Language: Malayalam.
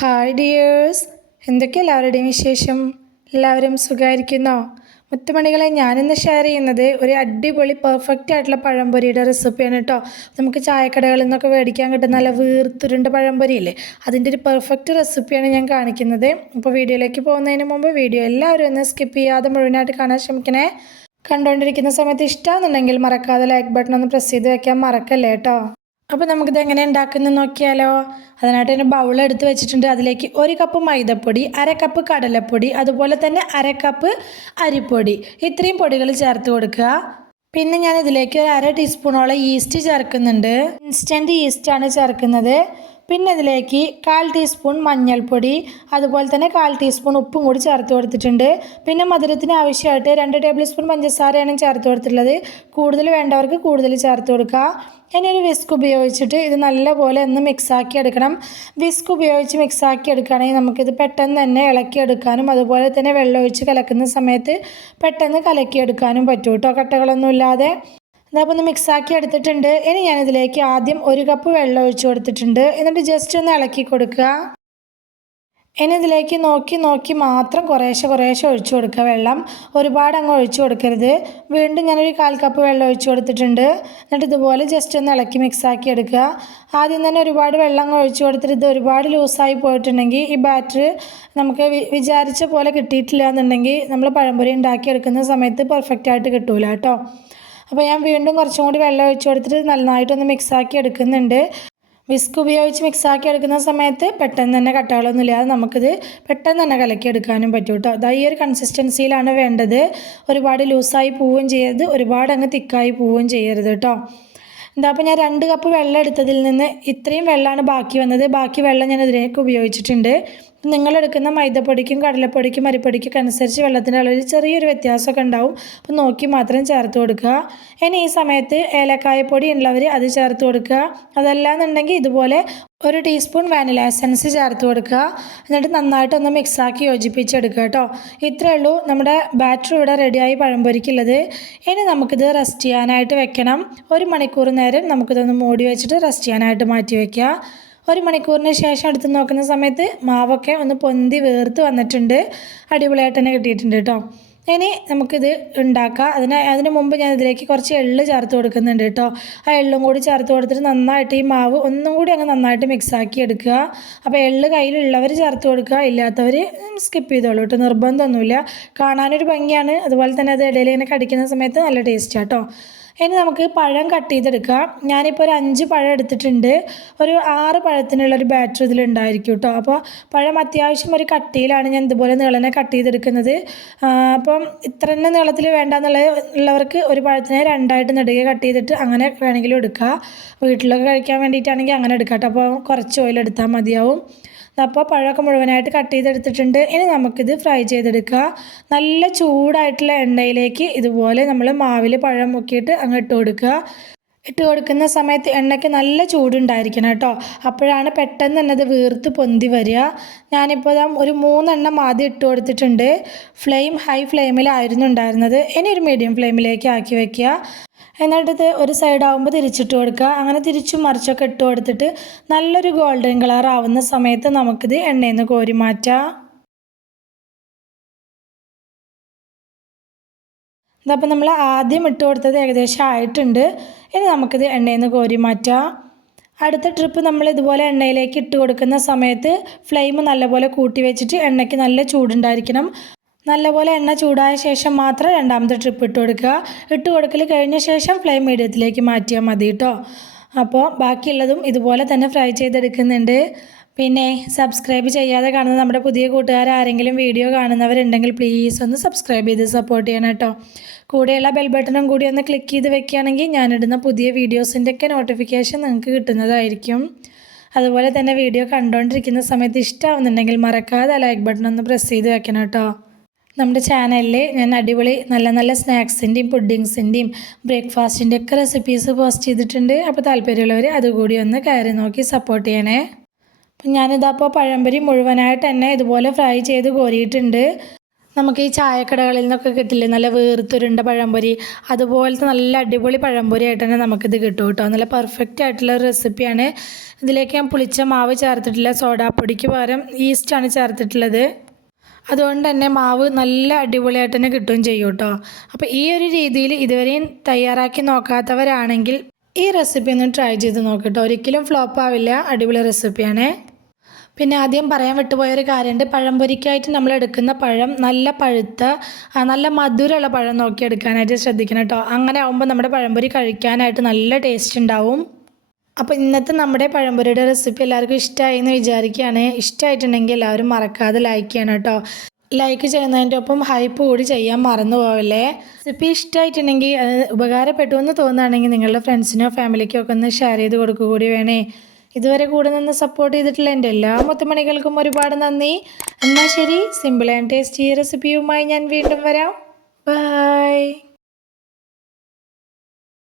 ഹായ് ഡിയേഴ്സ്, എന്തൊക്കെ എല്ലാവരുടെയും വിശേഷം? എല്ലാവരും സുഖമായിരിക്കുന്നോ? മുത്തുമണികളെ, ഞാനിന്ന് ഷെയർ ചെയ്യുന്നത് ഒരു അടിപൊളി പെർഫെക്റ്റ് ആയിട്ടുള്ള പഴംപൊരിയുടെ റെസിപ്പിയാണ് കേട്ടോ. നമുക്ക് ചായക്കടകളിൽ നിന്നൊക്കെ മേടിക്കാൻ കിട്ടുന്ന നല്ല വീർത്തുരുണ്ട പഴംപൊരിയില്ലേ, അതിൻ്റെ ഒരു പെർഫെക്റ്റ് റെസിപ്പിയാണ് ഞാൻ കാണിക്കുന്നത്. അപ്പോൾ വീഡിയോയിലേക്ക് പോകുന്നതിന് മുമ്പ് വീഡിയോ എല്ലാവരും ഒന്ന് സ്കിപ്പ് ചെയ്യാതെ മുഴുവനായിട്ട് കാണാൻ ശ്രമിക്കണേ. കണ്ടുകൊണ്ടിരിക്കുന്ന സമയത്ത് ഇഷ്ടമാണെന്നുണ്ടെങ്കിൽ മറക്കാതെ ലൈക്ക് ബട്ടൺ ഒന്ന് പ്രസ് ചെയ്ത് വെക്കാൻ മറക്കല്ലേ കേട്ടോ. അപ്പോൾ നമുക്കിത് എങ്ങനെ ഉണ്ടാക്കുന്നത് നോക്കിയാലോ. അതിനായിട്ട് തന്നെ ബൗൾ എടുത്ത് വെച്ചിട്ടുണ്ട്. അതിലേക്ക് 1 കപ്പ് മൈദപ്പൊടി, 1/2 കപ്പ് കടലപ്പൊടി, അതുപോലെ തന്നെ 1/2 കപ്പ് അരിപ്പൊടി, ഇത്രയും പൊടികൾ ചേർത്ത് കൊടുക്കുക. പിന്നെ ഞാൻ ഇതിലേക്ക് ഒരു 1/2 ടീസ്പൂണോളം ഈസ്റ്റ് ചേർക്കുന്നുണ്ട്. ഇൻസ്റ്റൻറ്റ് ഈസ്റ്റാണ് ചേർക്കുന്നത്. പിന്നെ ഇതിലേക്ക് 1/4 ടീസ്പൂൺ മഞ്ഞൾപ്പൊടി, അതുപോലെ തന്നെ 1/4 ടീസ്പൂൺ ഉപ്പും കൂടി ചേർത്ത് കൊടുത്തിട്ടുണ്ട്. പിന്നെ മധുരത്തിന് ആവശ്യമായിട്ട് 2 ടേബിൾ സ്പൂൺ പഞ്ചസാരയാണ് ചേർത്ത് കൊടുത്തിട്ടുള്ളത്. കൂടുതൽ വേണ്ടവർക്ക് കൂടുതൽ ചേർത്ത് കൊടുക്കുക. ഇനി ഒരു വിസ്ക് ഉപയോഗിച്ചിട്ട് ഇത് നല്ലപോലെ ഒന്ന് മിക്സാക്കി എടുക്കണം. വിസ്ക് ഉപയോഗിച്ച് മിക്സാക്കി എടുക്കുകയാണെങ്കിൽ നമുക്കിത് പെട്ടെന്ന് തന്നെ ഇളക്കിയെടുക്കാനും അതുപോലെ തന്നെ വെള്ളമൊഴിച്ച് കലക്കുന്ന സമയത്ത് പെട്ടെന്ന് കലക്കിയെടുക്കാനും പറ്റും കേട്ടോ, കട്ടകളൊന്നും ഇല്ലാതെ. അതപ്പോൾ ഒന്ന് മിക്സാക്കി എടുത്തിട്ടുണ്ട്. ഇനി ഞാനിതിലേക്ക് ആദ്യം 1 കപ്പ് വെള്ളം ഒഴിച്ച് കൊടുത്തിട്ടുണ്ട്. എന്നിട്ട് ജസ്റ്റ് ഒന്ന് ഇളക്കി കൊടുക്കുക. ഇനി ഇതിലേക്ക് നോക്കി മാത്രം കുറേശ്ശെ ഒഴിച്ചു കൊടുക്കുക. വെള്ളം ഒരുപാട് അങ്ങ് ഒഴിച്ചു കൊടുക്കരുത്. വീണ്ടും ഞാനൊരു 1/4 കപ്പ് വെള്ളം ഒഴിച്ചു കൊടുത്തിട്ടുണ്ട്. എന്നിട്ട് ഇതുപോലെ ജസ്റ്റ് ഒന്ന് ഇളക്കി മിക്സാക്കി എടുക്കുക. ആദ്യം തന്നെ ഒരുപാട് വെള്ളം അങ്ങ് ഒഴിച്ചു കൊടുത്തിട്ട് ഇത് ഒരുപാട് ലൂസായി പോയിട്ടുണ്ടെങ്കിൽ ഈ ബാറ്റർ നമുക്ക് വിചാരിച്ച പോലെ കിട്ടിയിട്ടില്ല എന്നുണ്ടെങ്കിൽ നമ്മൾ പഴംപൊരി ഉണ്ടാക്കിയെടുക്കുന്ന സമയത്ത് പെർഫെക്റ്റ് ആയിട്ട് കിട്ടൂല കേട്ടോ. അപ്പോൾ ഞാൻ വീണ്ടും കുറച്ചും കൂടി വെള്ളം ഒഴിച്ചു കൊടുത്തിട്ട് നന്നായിട്ടൊന്ന് മിക്സാക്കി എടുക്കുന്നുണ്ട്. വിസ്ക് ഉപയോഗിച്ച് മിക്സാക്കി എടുക്കുന്ന സമയത്ത് പെട്ടെന്ന് തന്നെ കട്ടകളൊന്നും ഇല്ലാതെ നമുക്കിത് പെട്ടെന്ന് തന്നെ കലക്കിയെടുക്കാനും പറ്റും കേട്ടോ. അതാ ഈ ഒരു കൺസിസ്റ്റൻസിയിലാണ് വേണ്ടത്. ഒരുപാട് ലൂസായി പോവുകയും ചെയ്യരുത്, ഒരുപാട് അങ്ങ് തിക്കായി പോവുകയും ചെയ്യരുത് കേട്ടോ. എന്താ, അപ്പോൾ ഞാൻ 2 കപ്പ് വെള്ളം എടുത്തതിൽ നിന്ന് ഇത്രയും വെള്ളമാണ് ബാക്കി വന്നത്. ബാക്കി വെള്ളം ഞാൻ ഇതിലേക്ക് ഉപയോഗിച്ചിട്ടുണ്ട്. നിങ്ങളെടുക്കുന്ന മൈദപ്പൊടിക്കും കടലപ്പൊടിക്കും അരിപ്പൊടിക്കും അനുസരിച്ച് വെള്ളത്തിൻ്റെ അളവിൽ ചെറിയൊരു വ്യത്യാസമൊക്കെ ഉണ്ടാവും. അപ്പോൾ നോക്കി മാത്രം ചേർത്ത് കൊടുക്കുക. ഇനി ഈ സമയത്ത് ഏലക്കായപ്പൊടി ഉള്ളവർ അത് ചേർത്ത് കൊടുക്കുക. അതല്ലാന്നുണ്ടെങ്കിൽ ഇതുപോലെ 1 ടീസ്പൂൺ വാനില എസൻസ് ചേർത്ത് കൊടുക്കുക. എന്നിട്ട് നന്നായിട്ടൊന്ന് മിക്സാക്കി യോജിപ്പിച്ചെടുക്കുക കേട്ടോ. ഇത്രയേ ഉള്ളൂ, നമ്മുടെ ബാറ്റർ ഇവിടെ റെഡിയായി പഴംപൊരിക്കുള്ളത്. ഇനി നമുക്കിത് റെസ്റ്റ് ചെയ്യാനായിട്ട് വെക്കണം. 1 മണിക്കൂർ നേരം നമുക്കിതൊന്ന് മൂടി വെച്ചിട്ട് റെസ്റ്റ് ചെയ്യാനായിട്ട് മാറ്റി വയ്ക്കുക. 1 മണിക്കൂറിന് ശേഷം എടുത്ത് നോക്കുന്ന സമയത്ത് മാവൊക്കെ ഒന്ന് പൊന്തി വീർത്ത് വന്നിട്ടുണ്ട്. അടിപൊളിയായിട്ട് തന്നെ കിട്ടിയിട്ടുണ്ട് കേട്ടോ. ഇനി നമുക്കിത് ഉണ്ടാക്കാം. അതിന് മുമ്പ് ഞാൻ ഇതിലേക്ക് കുറച്ച് എള്ള് ചേർത്ത് കൊടുക്കുന്നുണ്ട് കേട്ടോ. ആ എള്ളും കൂടി ചേർത്ത് കൊടുത്തിട്ട് നന്നായിട്ട് ഈ മാവ് ഒന്നും കൂടി അങ്ങ് നന്നായിട്ട് മിക്സാക്കി എടുക്കുക. അപ്പോൾ എള്ള് കയ്യിലുള്ളവർ ചേർത്ത് കൊടുക്കുക, ഇല്ലാത്തവർ സ്കിപ്പ് ചെയ്തോളൂ കേട്ടോ, നിർബന്ധമൊന്നുമില്ല. കാണാനൊരു ഭംഗിയാണ്, അതുപോലെ തന്നെ അത് ഇടയിൽ ഇങ്ങനെ കടിക്കുന്ന സമയത്ത് നല്ല ടേസ്റ്റാണ് കേട്ടോ. ഇനി നമുക്ക് പഴം കട്ട് ചെയ്തെടുക്കാം. ഞാനിപ്പോൾ ഒരു 5 പഴം എടുത്തിട്ടുണ്ട്. ഒരു 6 പഴത്തിനുള്ളൊരു ബാറ്റർ ഇതിലുണ്ടായിരിക്കും കേട്ടോ. അപ്പോൾ പഴം അത്യാവശ്യം ഒരു കട്ടിയിലാണ് ഞാൻ ഇതുപോലെ നീളനെ കട്ട് ചെയ്തെടുക്കുന്നത്. അപ്പം ഇത്ര തന്നെ നീളത്തിൽ വേണ്ടെന്നുള്ളവർക്ക് ഒരു പഴത്തിനെ 2ആയിട്ട് നെടുകെ കട്ട് ചെയ്തിട്ട് അങ്ങനെ വേണമെങ്കിലും എടുക്കുക. വീട്ടിലൊക്കെ കഴിക്കാൻ വേണ്ടിയിട്ടാണെങ്കിൽ അങ്ങനെ എടുക്കാം കേട്ടോ. അപ്പോൾ കുറച്ച് ഓയിൽ എടുത്താൽ മതിയാവും. അപ്പോൾ പഴമൊക്കെ മുഴുവനായിട്ട് കട്ട് ചെയ്തെടുത്തിട്ടുണ്ട്. ഇനി നമുക്കിത് ഫ്രൈ ചെയ്തെടുക്കുക. നല്ല ചൂടായിട്ടുള്ള എണ്ണയിലേക്ക് ഇതുപോലെ നമ്മൾ മാവിൽ പഴം മുക്കിയിട്ട് അങ്ങ് ഇട്ട് കൊടുക്കുക. ഇട്ട് കൊടുക്കുന്ന സമയത്ത് എണ്ണയ്ക്ക് നല്ല ചൂടുണ്ടായിരിക്കണം കേട്ടോ. അപ്പോഴാണ് പെട്ടെന്ന് തന്നെ അത് വീർത്ത് പൊന്തി വരിക. ഞാനിപ്പോൾ ഒരു 3 എണ്ണം ആദ്യം ഇട്ട് കൊടുത്തിട്ടുണ്ട്. ഫ്ലെയിം ഹൈ ഫ്ലെയിമിലായിരുന്നു ഉണ്ടായിരുന്നത്. ഇനി ഒരു മീഡിയം ഫ്ലെയിമിലേക്ക് ആക്കി വയ്ക്കുക. എന്നിട്ട് ഒരു സൈഡാകുമ്പോൾ തിരിച്ചിട്ട് കൊടുക്കുക. അങ്ങനെ തിരിച്ചും മറിച്ചൊക്കെ ഇട്ട് കൊടുത്തിട്ട് നല്ലൊരു ഗോൾഡൻ കളർ ആവുന്ന സമയത്ത് നമുക്കിത് എണ്ണയിൽ നിന്ന് കോരി മാറ്റാം. ഇതപ്പോൾ നമ്മൾ ആദ്യം ഇട്ട് കൊടുത്തത് ഏകദേശം ആയിട്ടുണ്ട്. ഇനി നമുക്കിത് എണ്ണയിൽ നിന്ന് കോരി മാറ്റാം. അടുത്ത ട്രിപ്പ് നമ്മൾ ഇതുപോലെ എണ്ണയിലേക്ക് ഇട്ട് കൊടുക്കുന്ന സമയത്ത് ഫ്ലെയിം നല്ലപോലെ കൂട്ടി വെച്ചിട്ട് എണ്ണയ്ക്ക് നല്ല ചൂടുണ്ടായിരിക്കണം. നല്ലപോലെ എണ്ണ ചൂടായ ശേഷം മാത്രം രണ്ടാമത്തെ ട്രിപ്പ് ഇട്ട് കൊടുക്കുക. ഇട്ട് കൊടുക്കൽ കഴിഞ്ഞ ശേഷം ഫ്ലെയിം മീഡിയത്തിലേക്ക് മാറ്റിയാൽ മതി കേട്ടോ. അപ്പോൾ ബാക്കിയുള്ളതും ഇതുപോലെ തന്നെ ഫ്രൈ ചെയ്തെടുക്കുന്നുണ്ട്. പിന്നെ സബ്സ്ക്രൈബ് ചെയ്യാതെ കാണുന്ന നമ്മുടെ പുതിയ കൂട്ടുകാർ ആരെങ്കിലും വീഡിയോ കാണുന്നവരുണ്ടെങ്കിൽ പ്ലീസ് ഒന്ന് സബ്സ്ക്രൈബ് ചെയ്ത് സപ്പോർട്ട് ചെയ്യണം കേട്ടോ. കൂടെയുള്ള ബെൽ ബട്ടണും കൂടി ഒന്ന് ക്ലിക്ക് ചെയ്ത് വെക്കുകയാണെങ്കിൽ ഞാനിടുന്ന പുതിയ വീഡിയോസിൻ്റെയൊക്കെ നോട്ടിഫിക്കേഷൻ നിങ്ങൾക്ക് കിട്ടുന്നതായിരിക്കും. അതുപോലെ തന്നെ വീഡിയോ കണ്ടുകൊണ്ടിരിക്കുന്ന സമയത്ത് ഇഷ്ടമാവുന്നുണ്ടെങ്കിൽ മറക്കാതെ ലൈക്ക് ബട്ടൺ ഒന്ന് പ്രസ് ചെയ്ത് വെക്കണം കേട്ടോ. നമ്മുടെ ചാനലിൽ ഞാൻ അടിപൊളി നല്ല സ്നാക്സിൻ്റെയും പുഡിങ്സിൻ്റെയും ബ്രേക്ക്ഫാസ്റ്റിൻ്റെ ഒക്കെ റെസിപ്പീസ് പോസ്റ്റ് ചെയ്തിട്ടുണ്ട്. അപ്പോൾ താല്പര്യമുള്ളവർ അതുകൂടി ഒന്ന് കയറി നോക്കി സപ്പോർട്ട് ചെയ്യണേ. അപ്പം ഞാനിതപ്പോൾ പഴംപൊരി മുഴുവനായിട്ട് തന്നെ ഇതുപോലെ ഫ്രൈ ചെയ്ത് കോരിയിട്ടുണ്ട്. നമുക്ക് ഈ ചായക്കടകളിൽ നിന്നൊക്കെ കിട്ടില്ലേ നല്ല വീർത്തുരുണ്ട പഴംപൊരി, അതുപോലത്തെ നല്ല അടിപൊളി പഴംപൊരി ആയിട്ട് തന്നെ നമുക്കിത് കിട്ടും കേട്ടോ. നല്ല പെർഫെക്റ്റ് ആയിട്ടുള്ള ഒരു റെസിപ്പിയാണ്. ഇതിലേക്ക് ഞാൻ പുളിച്ച മാവ് ചേർത്തിട്ടില്ല, സോഡാപ്പൊടിക്ക് പകരം ഈസ്റ്റാണ് ചേർത്തിട്ടുള്ളത്. അതുകൊണ്ട് തന്നെ മാവ് നല്ല അടിപൊളിയായിട്ട് തന്നെ കിട്ടുകയും ചെയ്യും കേട്ടോ. അപ്പോൾ ഈ ഒരു രീതിയിൽ ഇതുവരെയും തയ്യാറാക്കി നോക്കാത്തവരാണെങ്കിൽ ഈ റെസിപ്പി ഒന്ന് ട്രൈ ചെയ്ത് നോക്കട്ടോ. ഒരിക്കലും ഫ്ലോപ്പ് ആവില്ല, അടിപൊളി റെസിപ്പിയാണ്. പിന്നെ ആദ്യം പറയാൻ വിട്ടുപോയൊരു കാര്യമുണ്ട്, പഴംപൊരിക്കായിട്ട് നമ്മൾ എടുക്കുന്ന പഴം നല്ല പഴുത്ത നല്ല മധുരമുള്ള പഴം നോക്കി എടുക്കാനായിട്ട് ശ്രദ്ധിക്കണം കേട്ടോ. അങ്ങനെ ആകുമ്പോൾ നമ്മുടെ പഴംപൊരി കഴിക്കാനായിട്ട് നല്ല ടേസ്റ്റ് ഉണ്ടാവും. അപ്പോൾ ഇന്നത്തെ നമ്മുടെ പഴംപൊരിയുടെ റെസിപ്പി എല്ലാവർക്കും ഇഷ്ടമായി എന്ന് വിചാരിക്കുകയാണ്. ഇഷ്ടമായിട്ടുണ്ടെങ്കിൽ എല്ലാവരും മറക്കാതെ ലൈക്ക് ചെയ്യണം കേട്ടോ. ലൈക്ക് ചെയ്യുന്നതിൻ്റെ ഒപ്പം ഹൈപ്പ് കൂടി ചെയ്യാൻ മറന്നു പോവല്ലേ. റെസിപ്പി ഇഷ്ടമായിട്ടുണ്ടെങ്കിൽ അത് ഉപകാരപ്പെട്ടു എന്ന് തോന്നുകയാണെങ്കിൽ നിങ്ങളുടെ ഫ്രണ്ട്സിനോ ഫാമിലിക്കോ ഒക്കെ ഒന്ന് ഷെയർ ചെയ്ത് കൊടുക്കുക കൂടി വേണേ. ഇതുവരെ കൂടെ നിന്ന് സപ്പോർട്ട് ചെയ്തിട്ടുള്ള എൻ്റെ എല്ലാ മുത്തുമണികൾക്കും ഒരുപാട് നന്ദി. എന്നാൽ ശരി, സിമ്പിൾ ആൻഡ് ടേസ്റ്റി റെസിപ്പിയുമായി ഞാൻ വീണ്ടും വരാം. ബൈ.